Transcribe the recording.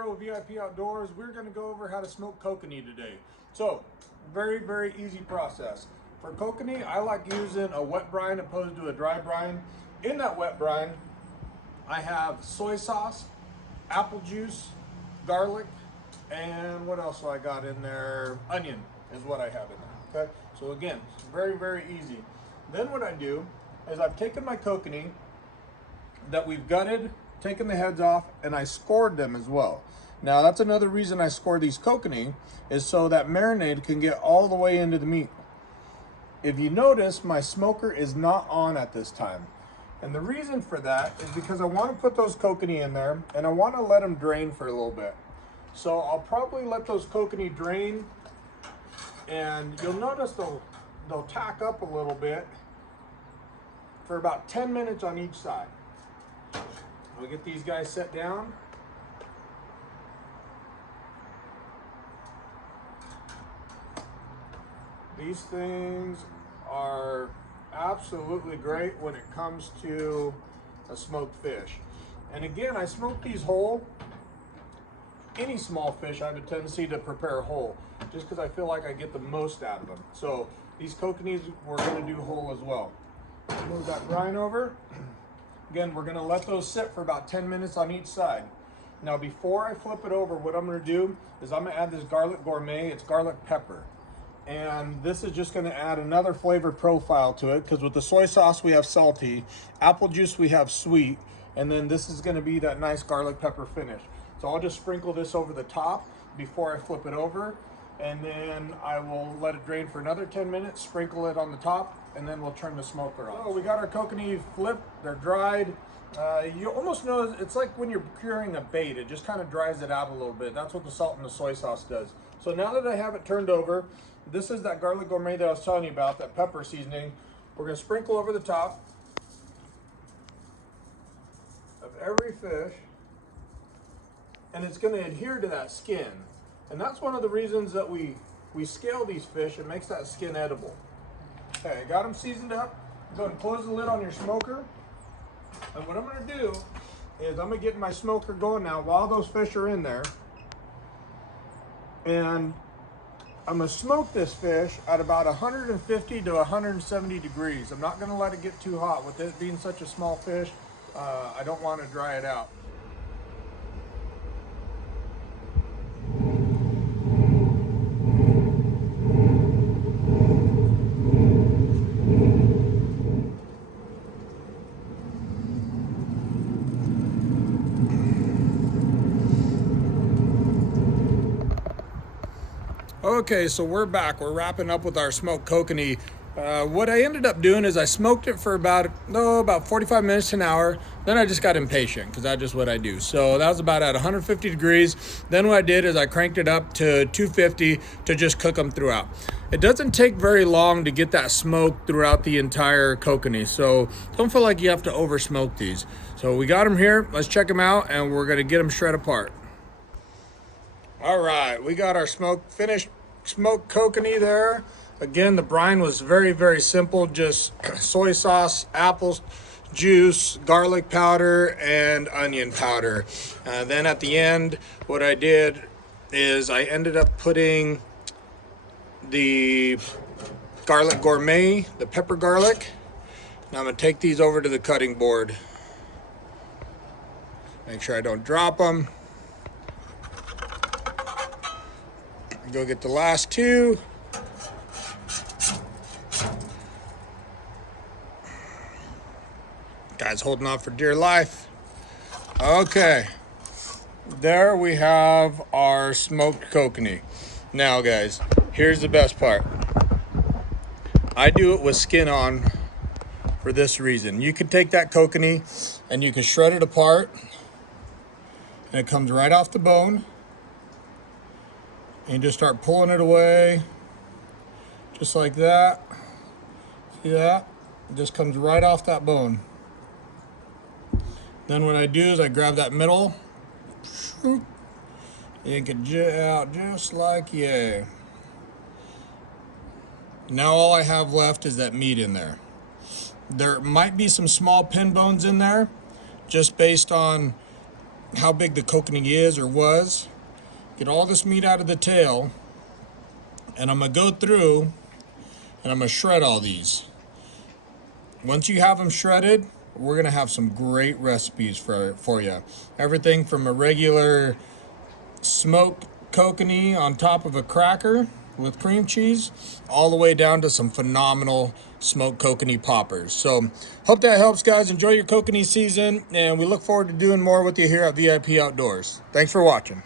Pro VIP Outdoors. We're going to go over how to smoke kokanee today. So, very easy process. For kokanee, I like using a wet brine opposed to a dry brine. In that wet brine, I have soy sauce, apple juice, garlic, and what else do I got in there? Onion is what I have in there. Okay, so again, it's very easy. Then what I do is I've taken my kokanee that we've gutted, taken the heads off, and I scored them as well. Now that's another reason I score these kokanee, is so that marinade can get all the way into the meat. If you notice, my smoker is not on at this time. And the reason for that is because I want to put those kokanee in there and I want to let them drain for a little bit. So I'll probably let those kokanee drain, and you'll notice they'll tack up a little bit for about 10 minutes on each side. We'll get these guys set down. These things are absolutely great when it comes to a smoked fish. And again, I smoke these whole. Any small fish I have a tendency to prepare whole, just because I feel like I get the most out of them. So these kokanees we're going to do whole as well. Move that brine over. Again, we're going to let those sit for about 10 minutes on each side. Now before I flip it over, what I'm going to do is I'm going to add this garlic gourmet. It's garlic pepper. And this is just going to add another flavor profile to it, because with the soy sauce we have salty, apple juice we have sweet, and then this is going to be that nice garlic pepper finish. So I'll just sprinkle this over the top before I flip it over, and then I will let it drain for another 10 minutes, sprinkle it on the top, and then we'll turn the smoker on. So we got our kokanee flipped, they're dried. You almost know it's like when you're curing a bait, it just kind of dries it out a little bit. That's what the salt and the soy sauce does. So now that I have it turned over, this is that garlic gourmet that I was telling you about, that pepper seasoning. We're going to sprinkle over the top of every fish, and it's going to adhere to that skin. And that's one of the reasons that we scale these fish. It makes that skin edible. Okay, I got them seasoned up. Go ahead and close the lid on your smoker. And what I'm going to do is I'm going to get my smoker going now while those fish are in there. And I'm going to smoke this fish at about 150 to 170 degrees. I'm not going to let it get too hot. With it being such a small fish, I don't want to dry it out. Okay, so we're back. We're wrapping up with our smoked kokanee. What I ended up doing is I smoked it for about 45 minutes to an hour. Then I just got impatient, because that's just what I do. So that was about at 150 degrees. Then what I did is I cranked it up to 250 to just cook them throughout. It doesn't take very long to get that smoke throughout the entire kokanee, so don't feel like you have to over smoke these. So we got them here. Let's check them out, and we're going to get them shred apart. All right, we got our finished smoked kokanee there. Again, the brine was very simple, just soy sauce, apple juice, garlic powder, and onion powder. Then at the end, what I did is I ended up putting the garlic gourmet, the pepper garlic. Now I'm gonna take these over to the cutting board. Make sure I don't drop them. Go get the last two. Guys holding on for dear life. Okay, there we have our smoked kokanee. Now guys, here's the best part. I do it with skin on for this reason. You can take that kokanee and you can shred it apart, and it comes right off the bone. And just start pulling it away, just like that. See that? It just comes right off that bone. Then what I do is I grab that middle, yank it out just like yeah. Now all I have left is that meat in there. There might be some small pin bones in there, just based on how big the kokanee is or was. Get all this meat out of the tail, and I'm gonna go through and I'm gonna shred all these. Once you have them shredded, we're gonna have some great recipes for you. Everything from a regular smoked kokanee on top of a cracker with cream cheese, all the way down to some phenomenal smoked kokanee poppers. So hope that helps, guys. Enjoy your kokanee season, and we look forward to doing more with you here at VIP Outdoors. Thanks for watching.